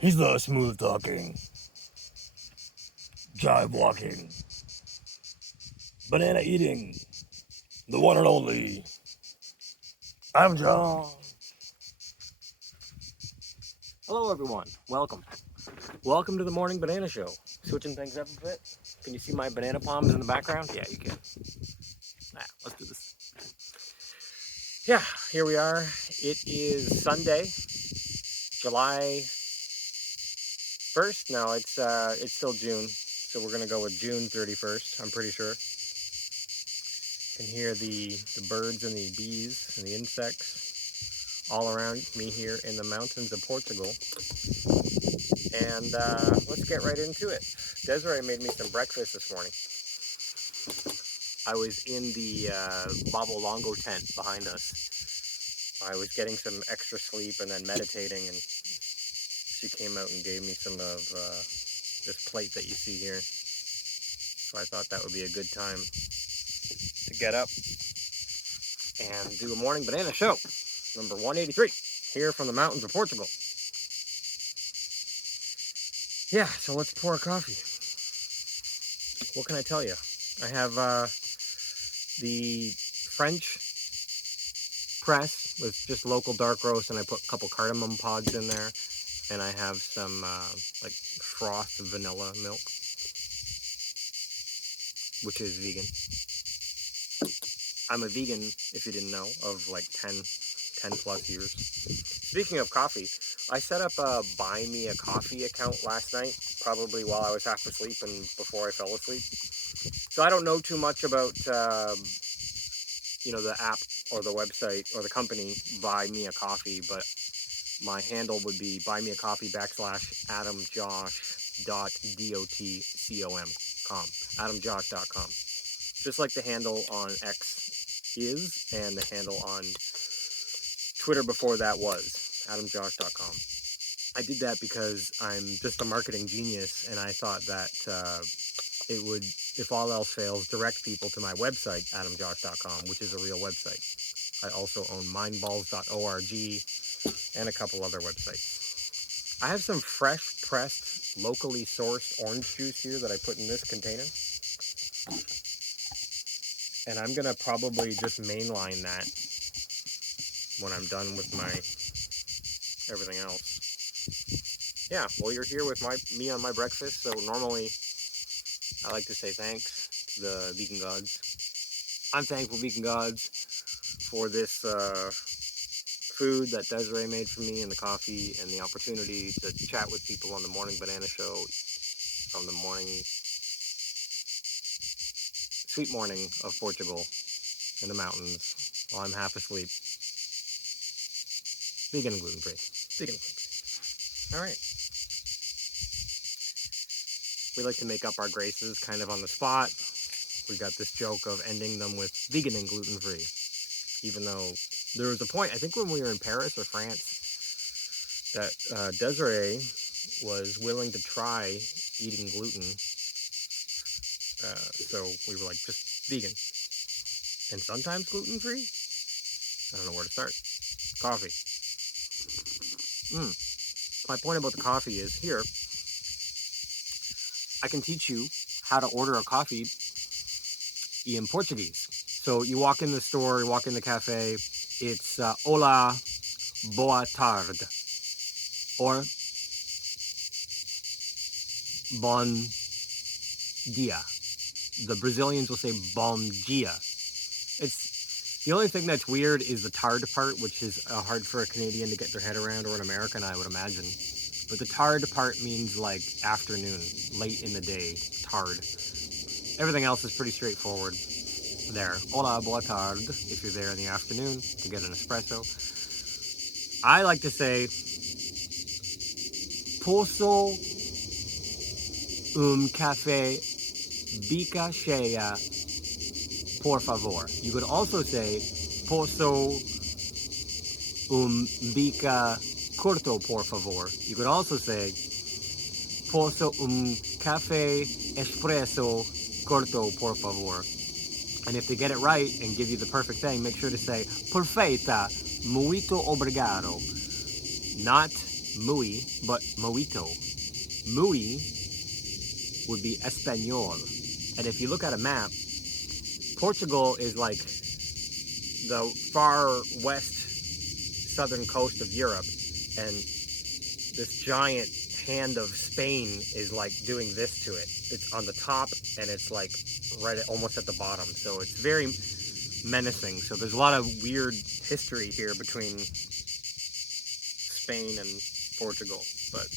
He's the smooth talking, jive walking, banana eating, the one and only. I'm John. Hello, everyone. Welcome. Welcome to the Morning Banana Show. Switching things up a bit. Can you see my banana palms in the background? Yeah, you can. Let's do this. Yeah, here we are. It is Sunday, July 1st. No, it's still June, so we're gonna go with June 31st. I'm pretty sure. You can hear the birds and the bees and the insects all around me here in the mountains of Portugal. And let's get right into it. Desiree made me some breakfast this morning. I was in the Babo Longo tent behind us. I was getting some extra sleep and then meditating, and she came out and gave me some of this plate that you see here. So I thought that would be a good time to get up and do a morning banana show, number 183, here from the mountains of Portugal. Yeah, so let's pour a coffee. What can I tell you? I have the French press with just local dark roast, and I put a couple cardamom pods in there, and I have some like frothed vanilla milk, which is vegan. I'm a vegan, if you didn't know, of like 10 plus years. Speaking of coffee, I set up a Buy Me a Coffee account last night, probably while I was half asleep and before I fell asleep. So I don't know too much about the app or the website or the company Buy Me a Coffee, but my handle would be buymeacoffee.adamjosh.com, adamjosh.com. Just like the handle on X is, and the handle on Twitter before that was, adamjosh.com. I did that because I'm just a marketing genius, and I thought that it would, if all else fails, direct people to my website, adamjosh.com, which is a real website. I also own mindballs.org and a couple other websites. I have some fresh pressed, locally sourced orange juice here that I put in this container. And I'm going to probably just mainline that when I'm done with my everything else. Yeah, well, you're here with me on my breakfast, so normally I like to say thanks to the vegan gods. I'm thankful, vegan gods, for this food that Desiree made for me, and the coffee, and the opportunity to chat with people on the Morning Banana Show from the sweet morning of Portugal in the mountains while I'm half asleep. Vegan and gluten-free. Vegan and gluten-free. All right. We like to make up our graces kind of on the spot. We got this joke of ending them with vegan and gluten-free. Even though there was a point, I think when we were in Paris or France, that Desiree was willing to try eating gluten. So we were like, just vegan. And sometimes gluten-free? I don't know where to start. Coffee. My point about the coffee is here, I can teach you how to order a coffee in Portuguese. So you walk in the store, you walk in the cafe, it's hola, boa tarde, or bon dia. The Brazilians will say bom dia. It's the only thing that's weird is the tard part, which is hard for a Canadian to get their head around, or an American, I would imagine. But the tard part means like afternoon, late in the day, tard. Everything else is pretty straightforward there. Hola, boa tarde, if you're there in the afternoon to get an espresso. I like to say, posso café bica cheia, por favor. You could also say, posso bica corto, por favor. You could also say, posso café espresso corto, por favor. And if they get it right and give you the perfect thing, make sure to say, perfeita, muito obrigado. Not muy, but mojito. Muy would be Espanol. And if you look at a map, Portugal is like the far west southern coast of Europe, and this giant hand of Spain is like doing this to it. It's on the top, and it's like right at, almost at the bottom. So it's very menacing. So there's a lot of weird history here between Spain and Portugal, but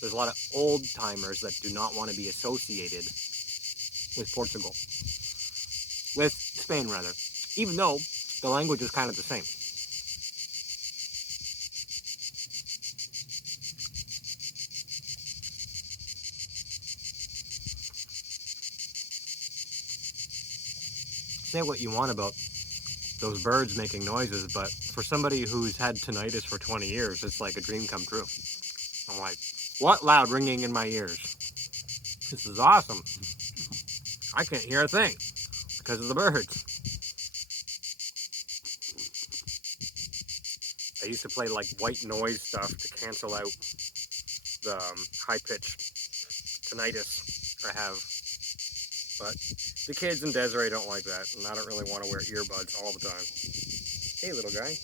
there's a lot of old timers that do not want to be associated with Portugal, with Spain rather, even though the language is kind of the same. Say what you want about those birds making noises, but for somebody who's had tinnitus for 20 years, it's like a dream come true. I'm like, what loud ringing in my ears? This is awesome. I can't hear a thing because of the birds. I used to play like white noise stuff to cancel out the high-pitched tinnitus I have. But the kids and Desiree don't like that, and I don't really want to wear earbuds all the time. Hey, little guy.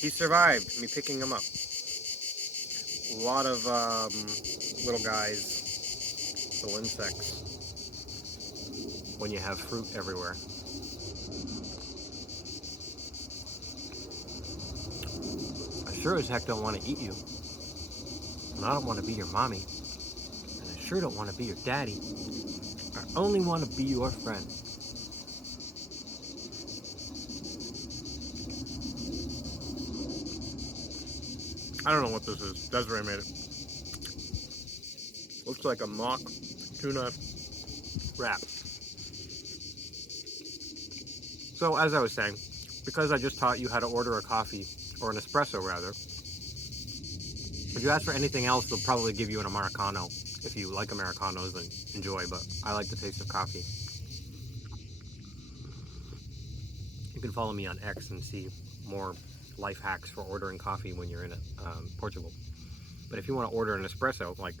He survived me picking him up. A lot of little guys, little insects, when you have fruit everywhere. I sure as heck don't want to eat you. And I don't want to be your mommy. And I sure don't want to be your daddy. I only want to be your friend. I don't know what this is. Desiree made it. Looks like a mock tuna wrap. So as I was saying, because I just taught you how to order a coffee, or an espresso rather, if you ask for anything else, they'll probably give you an Americano. If you like Americanos, then enjoy, but I like the taste of coffee. You can follow me on X and see more life hacks for ordering coffee when you're in Portugal. But if you want to order an espresso, like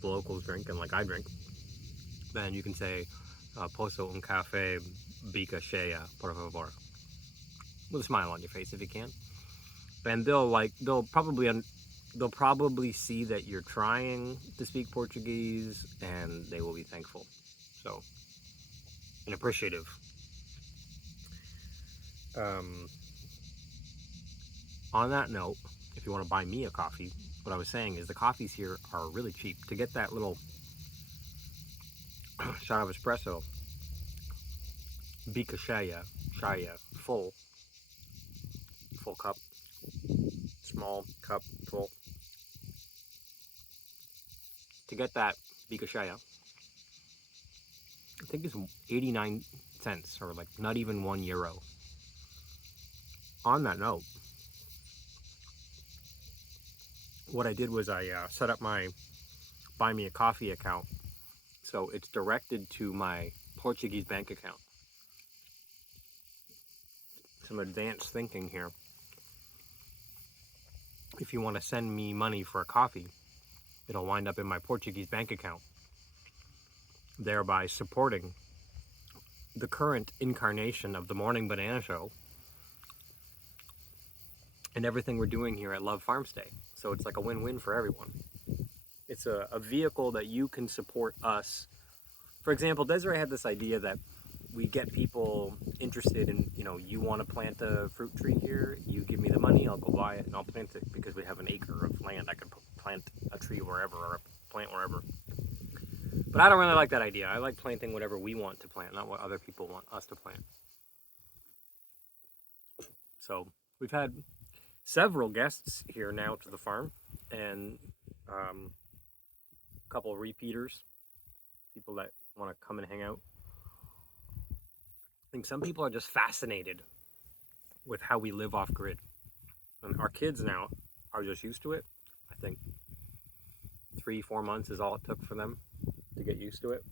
the locals drink and like I drink, then you can say, Posso un café bica cheia, por favor. With a smile on your face if you can. And they'll probably see that you're trying to speak Portuguese, and they will be thankful. So, and appreciative. On that note, if you want to buy me a coffee, what I was saying is the coffees here are really cheap. To get that little shot of espresso, bica cheia, full cup, small cup full. To get that bica cheia, I think it's 89 cents, or like not even €1. On that note, what I did was I set up my Buy Me a Coffee account, so it's directed to my Portuguese bank account. Some advanced thinking here. If you want to send me money for a coffee, it'll wind up in my Portuguese bank account, thereby supporting the current incarnation of the Morning Banana Show and everything we're doing here at Love Farmstay. So it's like a win-win for everyone. It's a vehicle that you can support us. For example, Desiree had this idea that we get people interested in, you want to plant a fruit tree here, you give me the money, I'll go buy it and I'll plant it, because we have an acre of land. I could plant a tree wherever, or a plant wherever. But I don't really like that idea. I like planting whatever we want to plant, not what other people want us to plant. So we've had several guests here now to the farm, and a couple of repeaters, people that want to come and hang out. I think some people are just fascinated with how we live off grid. And our kids now are just used to it. I think 3-4 months is all it took for them to get used to it.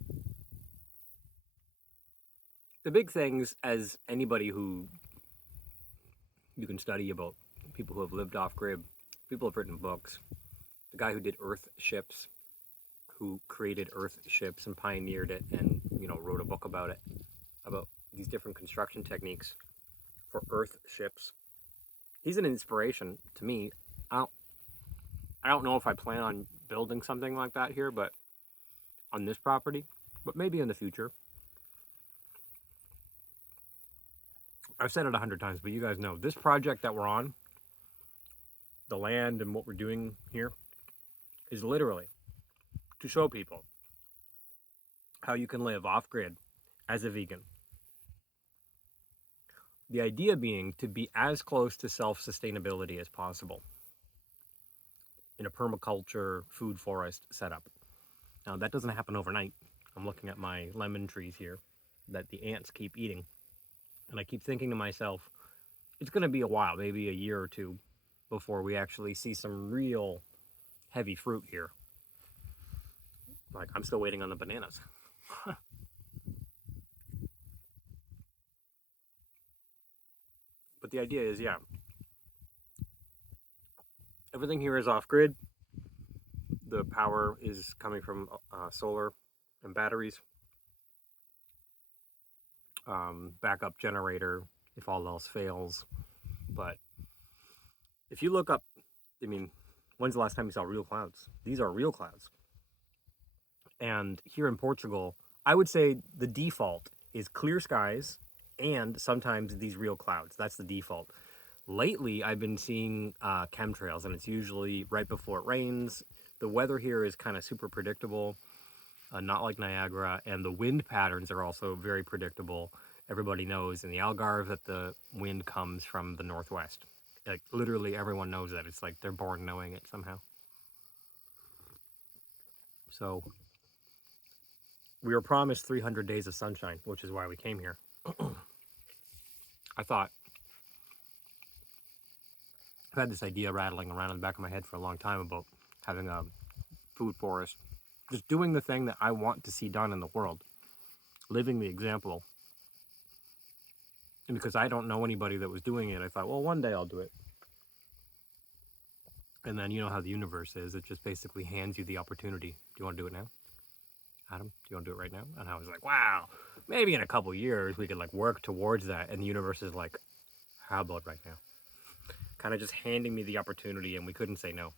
The big things, as anybody who you can study about people who have lived off grid, people have written books. The guy who did Earth Ships, who created Earth Ships and pioneered it, and wrote a book about it, about these different construction techniques for Earth ships. He's an inspiration to me. I don't know if I plan on building something like that here, but on this property, but maybe in the future. I've said it 100 times, but you guys know this project that we're on, the land and what we're doing here, is literally to show people how you can live off grid as a vegan. The idea being to be as close to self-sustainability as possible in a permaculture food forest setup. Now, that doesn't happen overnight. I'm looking at my lemon trees here that the ants keep eating. And I keep thinking to myself, it's going to be a while, maybe a year or two, before we actually see some real heavy fruit here. Like, I'm still waiting on the bananas. But the idea is, yeah, everything here is off grid. The power is coming from solar and batteries. Backup generator if all else fails. But if you look up, I mean, when's the last time you saw real clouds? These are real clouds. And here in Portugal, I would say the default is clear skies and sometimes these real clouds. That's the default. Lately, I've been seeing chemtrails, and it's usually right before it rains. The weather here is kind of super predictable, not like Niagara, and the wind patterns are also very predictable. Everybody knows in the Algarve that the wind comes from the northwest. Like, literally everyone knows that. It's like they're born knowing it somehow. So we were promised 300 days of sunshine, which is why we came here. I thought, I've had this idea rattling around in the back of my head for a long time about having a food forest, just doing the thing that I want to see done in the world, living the example. And because I don't know anybody that was doing it, I thought, well, one day I'll do it. And then you know how the universe is. It just basically hands you the opportunity. Do you want to do it now? Adam, do you want to do it right now? And I was like, wow, maybe in a couple years we could like work towards that. And the universe is like, how about right now? Kind of just handing me the opportunity, and we couldn't say no.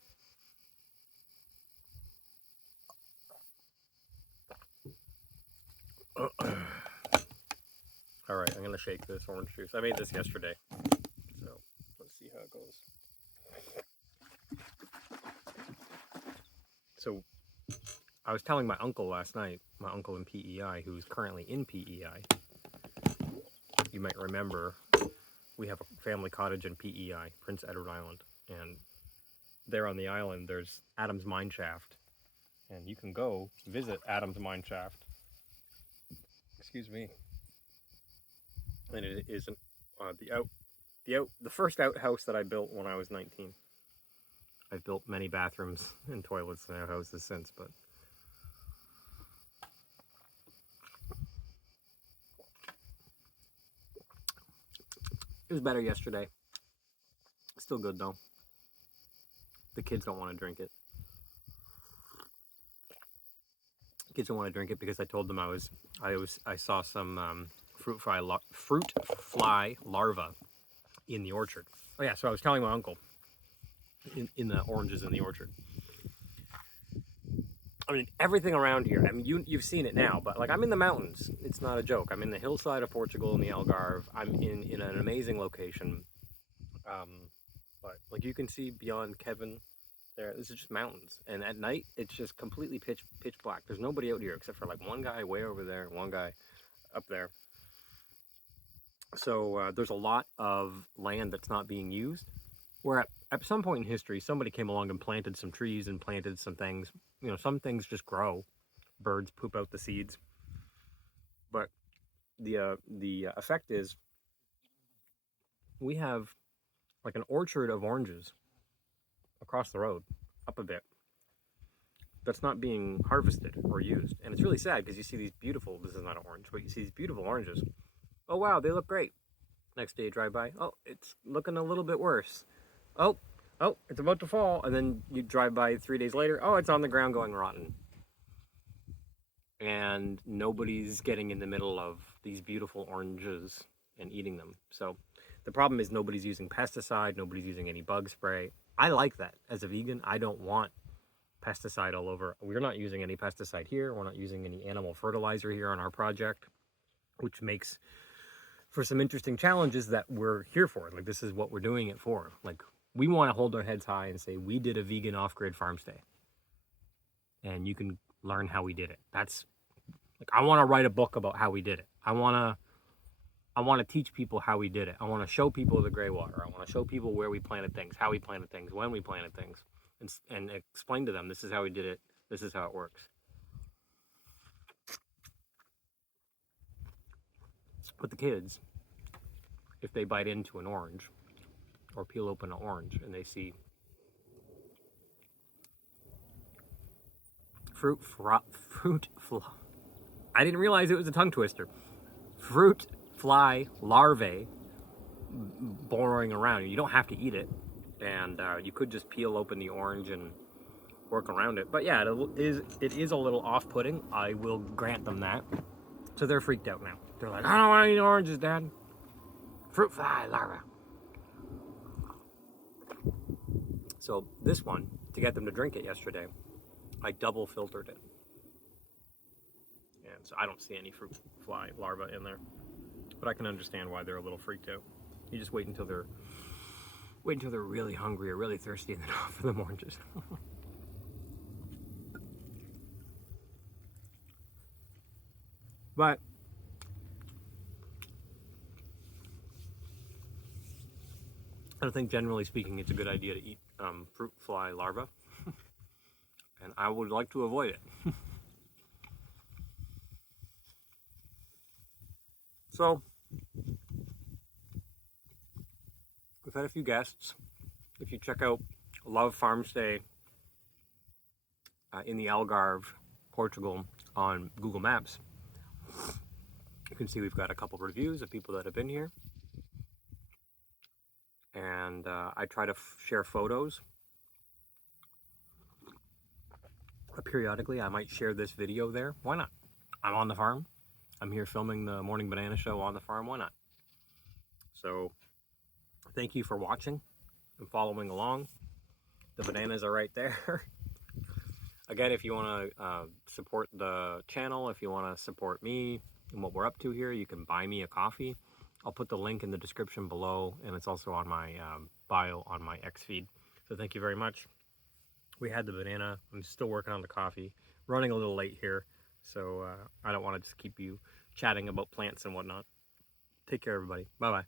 All right, I'm gonna shake this orange juice. I made this yesterday, so let's see how it goes. So I was telling my uncle last night, my uncle in PEI, who's currently in PEI. You might remember we have a family cottage in PEI, Prince Edward Island, and there on the island there's Adam's Mine Shaft, and you can go visit Adam's Mine Shaft. Excuse me. And it is the first outhouse that I built when I was 19. I've built many bathrooms and toilets and outhouses since, but it was better yesterday. Still good though. The kids don't want to drink it. Kids don't want to drink it because I told them I saw some fruit fly larvae in the orchard. Oh yeah, so I was telling my uncle in the oranges in the orchard. I mean, everything around here. I mean, you've seen it now, but like I'm in the mountains. It's not a joke. I'm in the hillside of Portugal in the Algarve. I'm in an amazing location. But like you can see beyond Kevin, this is just mountains, and at night it's just completely pitch black. There's nobody out here except for like one guy way over there, one guy up there. So there's a lot of land that's not being used. Where at some point in history, somebody came along and planted some trees and planted some things. You know, some things just grow. Birds poop out the seeds. But the effect is we have like an orchard of oranges across the road, up a bit, that's not being harvested or used. And it's really sad because you see these beautiful, this is not an orange, but you see these beautiful oranges. Oh wow, they look great. Next day you drive by, oh, it's looking a little bit worse. oh, oh, it's about to fall. And then you drive by 3 days later, oh, it's on the ground going rotten. And nobody's getting in the middle of these beautiful oranges and eating them. So the problem is nobody's using pesticide, nobody's using any bug spray. I like that. As a vegan, I don't want pesticide all over. We're not using any pesticide here. We're not using any animal fertilizer here on our project, which makes for some interesting challenges that we're here for. Like, this is what we're doing it for. Like, we want to hold our heads high and say we did a vegan off-grid farm stay, and you can learn how we did it. That's like, I want to write a book about how we did it. I want to teach people how we did it. I want to show people the gray water. I want to show people where we planted things, how we planted things, when we planted things, and explain to them, this is how we did it. This is how it works. But the kids, if they bite into an orange or peel open an orange and they see fruit fly. I didn't realize it was a tongue twister. Fruit fly larvae burrowing around. You don't have to eat it, and you could just peel open the orange and work around it. But yeah, it is a little off-putting. I will grant them that. So they're freaked out now. They're like, I don't want to eat oranges, Dad. Fruit fly larva. So this one, to get them to drink it yesterday, I double filtered it. And so I don't see any fruit fly larvae in there. But I can understand why they're a little freaked out. You just wait until they're really hungry or really thirsty and then offer them oranges. But I think generally speaking it's a good idea to eat fruit fly larvae. And I would like to avoid it. So we've had a few guests. If you check out Love Farm Stay in the Algarve, Portugal on Google Maps, you can see we've got a couple reviews of people that have been here. And I try to share photos. Periodically, I might share this video there. Why not? I'm on the farm. I'm here filming the Morning Banana Show on the farm. Why not? So thank you for watching and following along. The bananas are right there. Again, if you want to support the channel, if you want to support me and what we're up to here, you can buy me a coffee. I'll put the link in the description below, and it's also on my bio on my X feed. So thank you very much. We had the banana. I'm still working on the coffee. Running a little late here, so I don't want to just keep you chatting about plants and whatnot. Take care, everybody. Bye-bye.